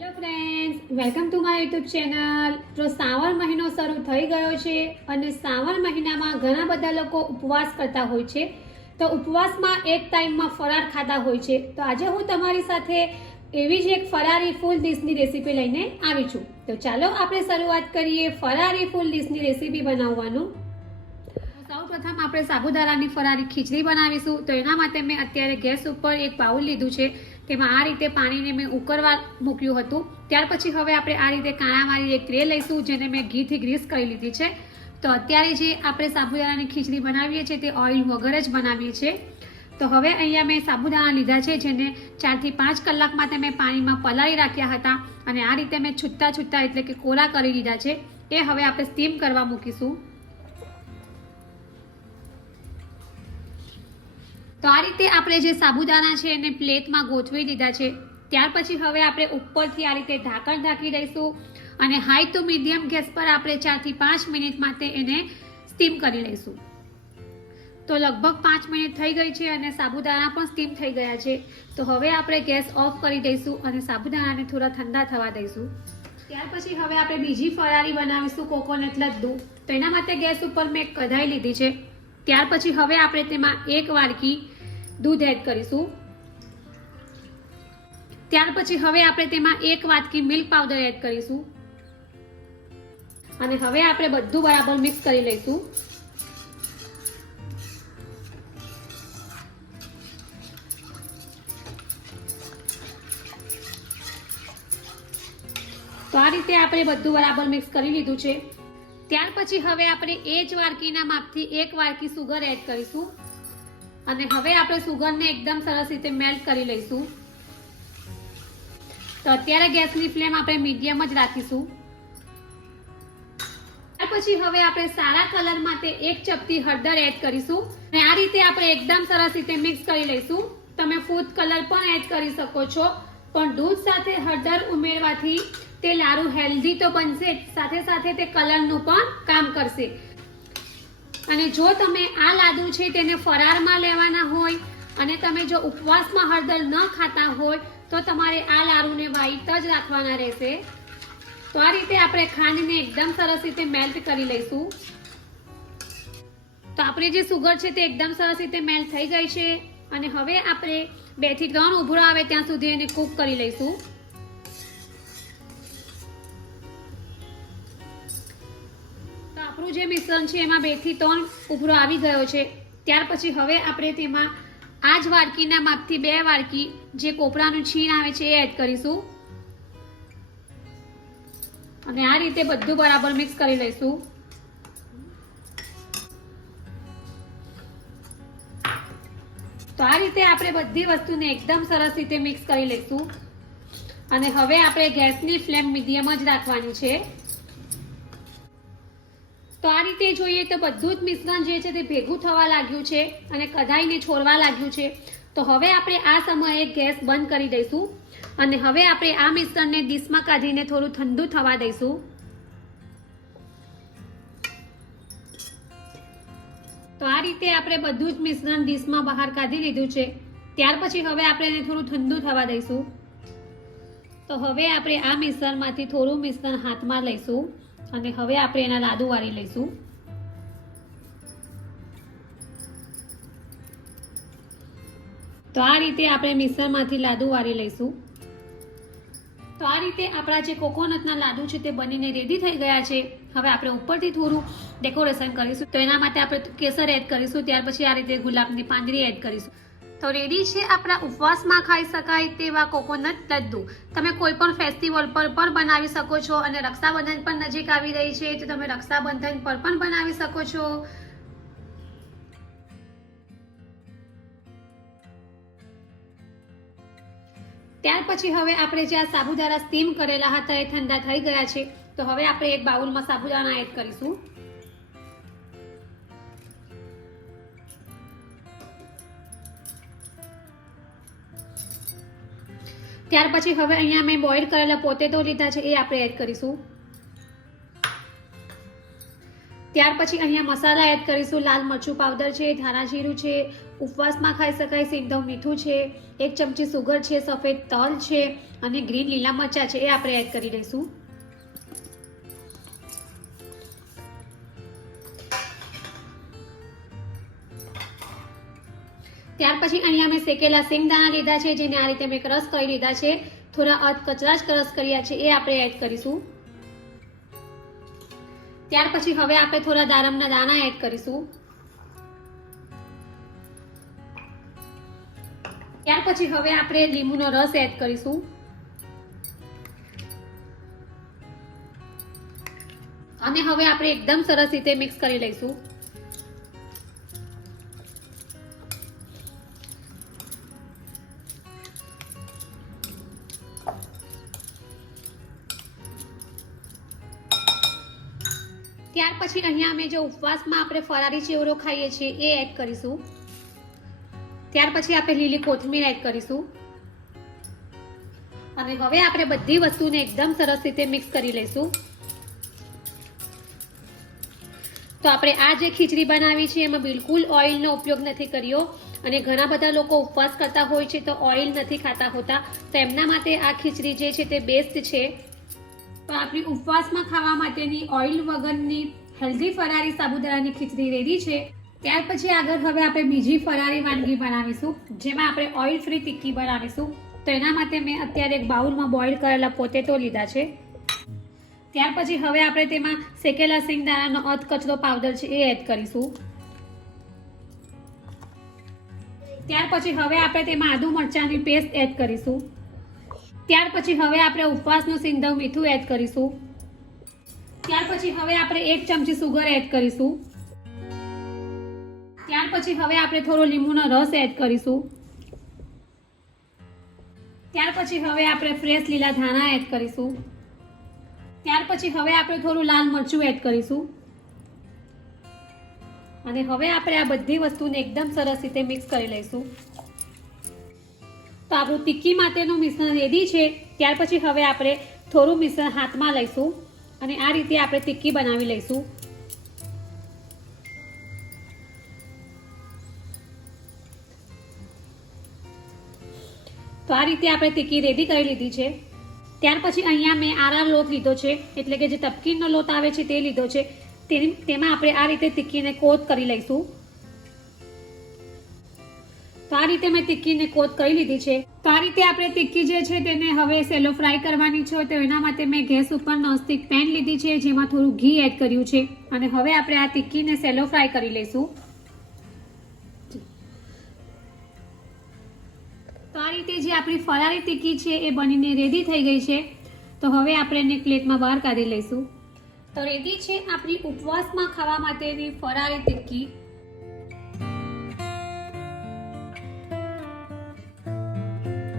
Hello friends, welcome to my YouTube channel. તો શ્રાવણ મહિનો શરૂ થઈ ગયો છે અને શ્રાવણ મહિનામાં ઘણા બધા લોકો ઉપવાસ કરતા હોય છે. તો ઉપવાસમાં એક ટાઈમમાં ફરાર ખાતા હોય છે. તો આજે હું તમારી સાથે એવી જ એક ફરારી ફૂલ ડીશની રેસીપી લઈને આવી છું. તો ચાલો આપણે શરૂઆત કરીએ ફરારી ફૂલ ડીશની રેસીપી બનાવવાનું. સૌ પ્રથમ આપણે સાબુદાણાની ફરારી ખીચડી બનાવીશું. તો એના માટે મેં અત્યારે ગેસ ઉપર એક બાઉલ લીધું છે. તેમાં આ રીતે પાણીને મેં ઉકળવા મૂક્યું હતું. ત્યાર પછી હવે આપણે આ રીતે કાણાવાળી એક ટ્રે લઈશું, જેને મેં ઘીથી ગ્રીસ કરી લીધી છે. તો અત્યારે જે આપણે સાબુદાણાની ખીચડી બનાવીએ છીએ તે ઓઇલ વગર જ બનાવીએ છીએ. તો હવે અહીંયા મેં સાબુદાણા લીધા છે, જેને 4 થી 5 કલાક માટે મેં પાણીમાં પલાળી રાખ્યા હતા અને આ રીતે મેં છૂટા છૂટા એટલે કે કોરા કરી લીધા છે. એ હવે આપણે સ્ટીમ કરવા મૂકીશું. તો આ રીતે આપણે જે સાબુદાણા છે એને પ્લેટમાં ગોઠવી દીધા છે. ત્યાર પછી હવે આપણે ઉપરથી આ રીતે ઢાંકણ ઢાંકી દઈશું અને હાઈ ટુ મીડિયમ ગેસ પર આપણે 4 થી 5 મિનિટ માટે એને સ્ટીમ કરી લઈશું. તો લગભગ 5 મિનિટ થઈ ગઈ છે અને સાબુદાણા પણ સ્ટીમ થઈ ગયા છે. તો હવે આપણે ગેસ ઓફ કરી દઈશું અને સાબુદાણાને થોડા ઠંડા થવા દઈશું. ત્યાર પછી હવે આપણે બીજી ફરારી બનાવીશું, કોકોનટ લડ્ડુ. તો એના માટે ગેસ ઉપર મેં એક કઢાઈ લીધી છે. ત્યાર પછી હવે આપણે તેમાં 1 વાડકી દૂધ એડ કરીશું. ત્યાર પછી હવે આપણે તેમાં 1 વાટકી મિલ્ક પાવડર એડ કરીશું અને હવે આપણે બધું બરાબર મિક્સ કરી લઈશું. તો આ રીતે આપણે બધું બરાબર મિક્સ કરી લીધું છે. ત્યાર પછી હવે આપણે એ જ વાડકીના માપથી 1 વાડકી સુગર એડ કરીશું અને હવે આપણે સુગરને એકદમ સરસ રીતે મેલ્ટ કરી લઈશું. તો અત્યારે ગેસની ફ્લેમ આપણે મીડિયમ જ રાખીશું. ત્યાર પછી હવે આપણે સારા કલર માટે 1 ચપટી હળદર એડ કરીશું અને આ રીતે આપણે એકદમ સરસ રીતે મિક્સ કરી લઈશું. તમે ફૂડ કલર પણ એડ કરી શકો છો, પણ દૂધ સાથે હળદર ઉમેરવાથી તે લાડુ હેલ્ધી તો બનશે, સાથે સાથે તે કલરનું પણ કામ કરશે. અને જો તમે આ લાડુ છે તેને ફરારમાં લેવાના હોય અને તમે જો ઉપવાસમાં હળદર ન ખાતા હોય તો તમારે આ લાડુને વ્હાઈટ જ રાખવાના રહેશે. તો આ રીતે આપણે ખાંડને એકદમ સરસ રીતે મેલ્ટ કરી લઈશું. તો આપણી જે સુગર છે તે એકદમ સરસ રીતે મેલ્ટ થઈ ગઈ છે અને હવે આપણે 2 થી 3 ઉભરો આવે ત્યાં સુધી એને કૂક કરી લઈશું. આપણું જે મિશ્રણ છે એમાં 2 થી 3 ઉભરો આવી ગયો છે. ત્યાર પછી હવે આપણે તેમાં આ જ વાડકીના માપથી 2 વાડકી જે કોપરાનું છીણ આવે છે એ એડ કરીશું અને આ રીતે બધું બરાબર મિક્સ કરી લઈશું. તો આ રીતે આપણે બધી વસ્તુને એકદમ સરસ રીતે મિક્સ કરી લઈશું અને હવે આપણે ગેસની ફ્લેમ મીડિયમ જ રાખવાની છે. તો આ રીતે જોઈએ તો બધું જ મિશ્રણ જે છે તે ભેગું થવા લાગ્યું છે અને કઢાઈને છોડવા લાગ્યું છે. તો હવે આપણે આ સમયે ગેસ બંધ કરી દઈશું અને હવે આપણે આ મિશ્રણને ડીશમાં કાઢીને થોડું ઠંડુ થવા દઈશું. તો આ રીતે આપણે બધું જ મિશ્રણ ડીશમાં બહાર કાઢી લીધું છે. ત્યાર પછી હવે આપણે એને થોડું ઠંડુ થવા દઈશું. તો હવે આપણે આ મિશ્રણમાંથી થોડું મિશ્રણ હાથમાં લઈશું અને હવે આપણે એના લાડુ વાળી લઈશું. તો આ રીતે આપણે મિશ્રણમાંથી લાડુ વાળી લઈશું. તો આ રીતે આપણા જે કોકોનટના લાડુ છે તે બનીને રેડી થઈ ગયા છે. હવે આપણે ઉપરથી થોડું ડેકોરેશન કરીશું. તો એના માટે આપણે કેસર એડ કરીશું. ત્યાર પછી આ રીતે ગુલાબની પાંદડી એડ કરીશું. તો રેડી છે આપણા ઉપવાસમાં ખાઈ શકાય તેવા કોકોનટ લડ્ડુ. તમે કોઈ પણ ફેસ્ટિવલ પર પણ બનાવી શકો છો અને રક્ષાબંધન પણ નજીક આવી રહી છે તો તમે રક્ષાબંધન પર પણ બનાવી શકો છો. ત્યાર પછી હવે આપણે જે આ સાબુદાણા સ્ટીમ કરેલા હતા એ ઠંડા થઈ ગયા છે. તો હવે આપણે એક બાઉલમાં સાબુદાણા એડ કરીશું. ત્યાર પછી હવે અહીંયા મેં બોઇલ કરેલા પોટેટો લીધા છે એ આપણે એડ કરીશું. ત્યાર પછી અહીંયા મસાલા એડ કરીશું. લાલ મરચું પાવડર છે, ધાણા જીરું છે, ઉપવાસમાં ખાઈ શકાય સિંગદાણ મીઠું છે, 1 ચમચી સુગર છે, સફેદ તલ છે અને ગ્રીન લીલા મરચાં છે એ આપણે એડ કરી દઈશું. ત્યાર પછી અહીંયા મેં શેકેલા સિંગદાણા લીધા છે, જેને આ રીતે મેં ક્રશ કરી લીધા છે. થોડા અધ કચરા જ ક્રશ કર્યા છે એ આપણે એડ કરીશું. ત્યાર પછી હવે આપણે થોડા દાડમના દાણા એડ કરીશું. ત્યાર પછી હવે આપણે લીંબુનો રસ એડ કરીશું. અને હવે આપણે એકદમ સરસ રીતે મિક્સ કરી લઈશું. ત્યાર પછી અહીંયા અમે જે ઉપવાસમાં આપણે ફરારી ચેવડો ખાઈએ છીએ એ એડ કરીશું. ત્યાર પછી આપણે લીલી કોથમીર એડ કરીશું. અને હવે આપણે બધી વસ્તુને એકદમ સરસ રીતે મિક્સ કરી લઈશું. તો આપણે આ જે ખીચડી બનાવી છે એમાં બિલકુલ ઓઇલનો ઉપયોગ નથી કર્યો. અને ઘણા બધા લોકો ઉપવાસ કરતા હોય છે તો ઓઇલ નથી ખાતા હોતા, તો એમના માટે આ ખીચડી જે છે તે બેસ્ટ છે. તો આપણી ઉપવાસમાં ખાવા માટેની ઓઇલ વગરની હેલ્ધી ફરારી સાબુદાણાની ખીચડી રેડી છે. ત્યાર પછી આગળ હવે આપણે બીજી ફરારી વાનગી બનાવીશું, જેમાં આપણે ઓઇલ ફ્રી ટિક્કી બનાવીશું. તો એના માટે મેં અત્યારે એક બાઉલમાં બોઇલ કરેલા પોટેટો લીધા છે. ત્યાર પછી હવે આપણે તેમાં શેકેલા સિંગદાણાનો અધ કચરો પાવડર છે એ એડ કરીશું. ત્યાર પછી હવે આપણે તેમાં આદુ મરચાંની પેસ્ટ એડ કરીશું. ત્યાર પછી હવે આપણે ઉપવાસનું સિંગદાણ મીઠું એડ કરીશું. ત્યાર પછી હવે આપણે 1 ચમચી સુગર એડ કરીશું. ત્યાર પછી હવે આપણે થોડો લીંબુનો રસ એડ કરીશું. ત્યાર પછી હવે આપણે ફ્રેશ લીલા ધાણા એડ કરીશું. ત્યાર પછી હવે આપણે થોડું લાલ મરચું એડ કરીશું. અને હવે આપણે આ બધી વસ્તુને એકદમ સરસ રીતે મિક્સ કરી લઈશું. તો આપણું ટિક્કી માટેનું મિશ્રણ રેડી છે. ત્યાર પછી હવે આપણે થોડું મિશ્રણ હાથમાં લઈશું અને આ રીતે આપણે ટિક્કી બનાવી લઈશું. તો આ રીતે આપણે ટિક્કી રેડી કરી લીધી છે. ત્યાર પછી અહીંયા મેં આરા લોટ લીધો છે, એટલે કે જે તપકીનો લોટ આવે છે તે લીધો છે. તેમાં આપણે આ રીતે ટિક્કીને કોટ કરી લઈશું. તો આ રીતે મેં ટિક્કીને કોટ કરી લીધી છે. તો આ રીતે આપણે ટિક્કી જે છે તેને હવે સેલો ફ્રાય કરવાની છે. તો એના માટે મેં ગેસ ઉપર નોનસ્ટિક પેન લીધી છે, જેમાં થોડું ઘી એડ કર્યું છે. અને હવે આપણે આ ટિક્કીને સેલો ફ્રાય કરી લઈશું. તો આ રીતે જે આપણી ફરારી ટિક્કી છે એ બનીને રેડી થઈ ગઈ છે. તો હવે આપણે એને પ્લેટમાં બહાર કાઢી લઈશું. તો રેડી છે આપણી ઉપવાસમાં ખાવા માટેની ફરારી ટિક્કી.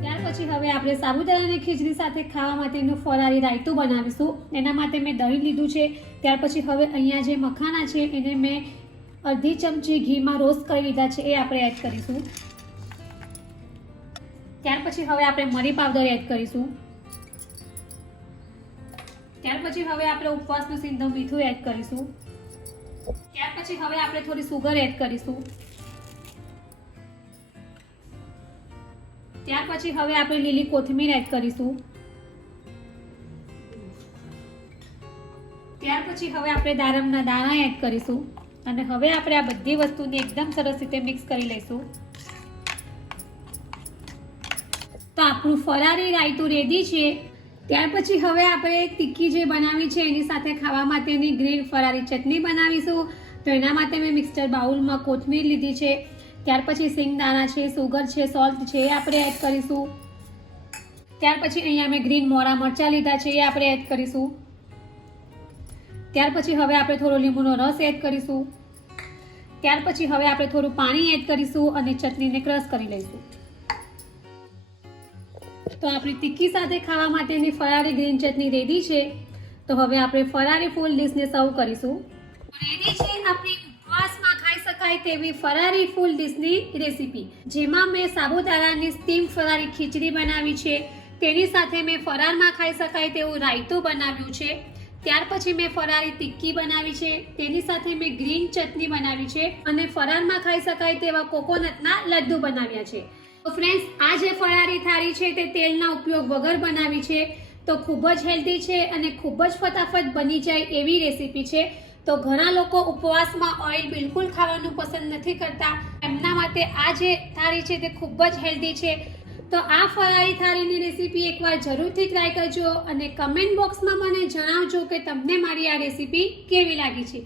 ત્યાર પછી હવે આપણે સાબુદાણાની ખીચડી સાથે ખાવા માટેનું ફરારી રાયતું બનાવીશું. એના માટે મેં દહીં લીધું છે. ત્યાર પછી હવે અહીંયા જે મખાના છે એને મેં અડધી ચમચી ઘીમાં રોસ્ટ કરી લીધા છે, એ આપણે એડ કરીશું. ત્યાર પછી હવે આપણે મરી પાવડર એડ કરીશું. ત્યાર પછી હવે આપણે ઉપવાસનું સિંધવ મીઠું એડ કરીશું. ત્યાર પછી હવે આપણે થોડી સુગર એડ કરીશું. ત્યાર પછી હવે આપણે લીલી કોથમીર એડ કરીશું. ત્યાર પછી હવે આપણે દાડમના દાણા એડ કરીશું. અને હવે આપણે આ બધી વસ્તુને એકદમ સરસ રીતે મિક્સ કરી લઈશું. તો આપણું ફરારી રાયતું રેડી છે. ત્યાર પછી હવે આપણે ટિક્કી જે બનાવી છે એની સાથે ખાવા માટેની ગ્રીન ફરારી ચટણી બનાવીશું. તો એના માટે મેં મિક્સર બાઉલમાં કોથમીર લીધી છે. ત્યાર પછી સિંગદાણા છે, સુગર છે, સોલ્ટ છે એ આપણે એડ કરીશું. ત્યાર પછી અહીંયા મેં ગ્રીન મોરા મરચાં લીધા છે એ આપણે એડ કરીશું. ત્યાર પછી હવે આપણે થોડો લીંબુનો રસ એડ કરીશું. ત્યાર પછી હવે આપણે થોડું પાણી એડ કરીશું અને ચટણીને ક્રશ કરી લઈશું. તો આપણી ટિક્કી સાથે ખાવા માટેની ફરારી ગ્રીન ચટણી રેડી છે. તો હવે આપણે ફરારી ફૂલ ડીશને સર્વ કરીશું. રેડી છે આપણી ઉપવાસમાં ખાઈ શકાય તેવી ફરારી ફૂલ ડીશની રેસીપી, જેમાં મેં સાબુદાણાની સ્ટીમ ફરારી ખીચડી બનાવી છે. તેની સાથે મેં ફરારમાં ખાઈ શકાય તેવું રાયતું બનાવ્યું છે. ત્યાર પછી મેં ફરારી ટિક્કી બનાવી છે, તેની સાથે મેં ગ્રીન ચટણી બનાવી છે અને ફરારમાં ખાઈ શકાય તેવા કોકોનટના લડ્ડુ બનાવ્યા છે. તો ફ્રેન્ડ્સ, આ જે ફરારી થાળી છે તે તેલના ઉપયોગ વગર બનાવી છે, તો ખૂબ જ હેલ્ધી છે અને ખૂબ જ ફટાફટ બની જાય એવી રેસીપી છે. તો ઘણા લોકો ઉપવાસમાં ઓઇલ બિલકુલ ખાવાનું પસંદ નથી કરતા, એમના માટે આ જે થાળી છે તે ખૂબ જ હેલ્ધી છે. તો આ ફરારી થાળીની રેસીપી એકવાર જરૂરથી ટ્રાય કરજો અને કમેન્ટ બોક્સમાં મને જણાવજો કે તમને મારી આ રેસીપી કેવી લાગી છે.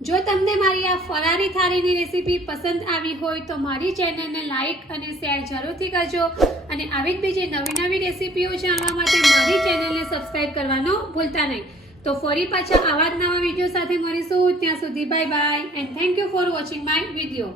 જો તમને મારી આ ફરારી થાળીની રેસીપી પસંદ આવી હોય તો મારી ચેનલને લાઈક અને શેર જરૂરથી કરજો અને આવી જ બીજી નવી રેસીપીઓ જાણવા માટે મારી ચેનલને સબસ્ક્રાઈબ કરવાનું ભૂલતા નહીં. તો ફરી પાછા આવા જ નવા વિડીયો સાથે મળીશું. ત્યાં સુધી bye bye and thank you for watching my video.